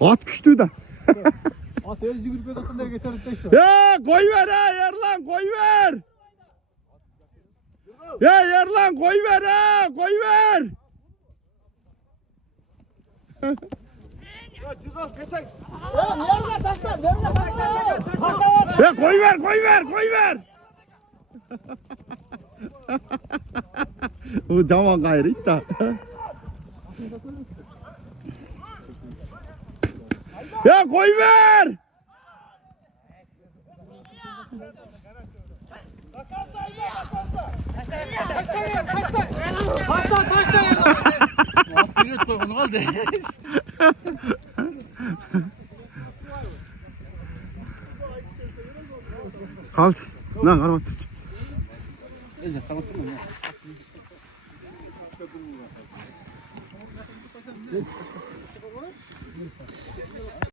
At küçtü de. At el cigir bedasında getirip de işte. Ya koy ver ha yer lan koy ver. Ya yer lan koy ver ha koy ver. Ya cüzdan kesek. Ya koy ver koy ver koy ver. Bu caman gayrı itta. Ya koy ver. Kalsın. Lan karma tut.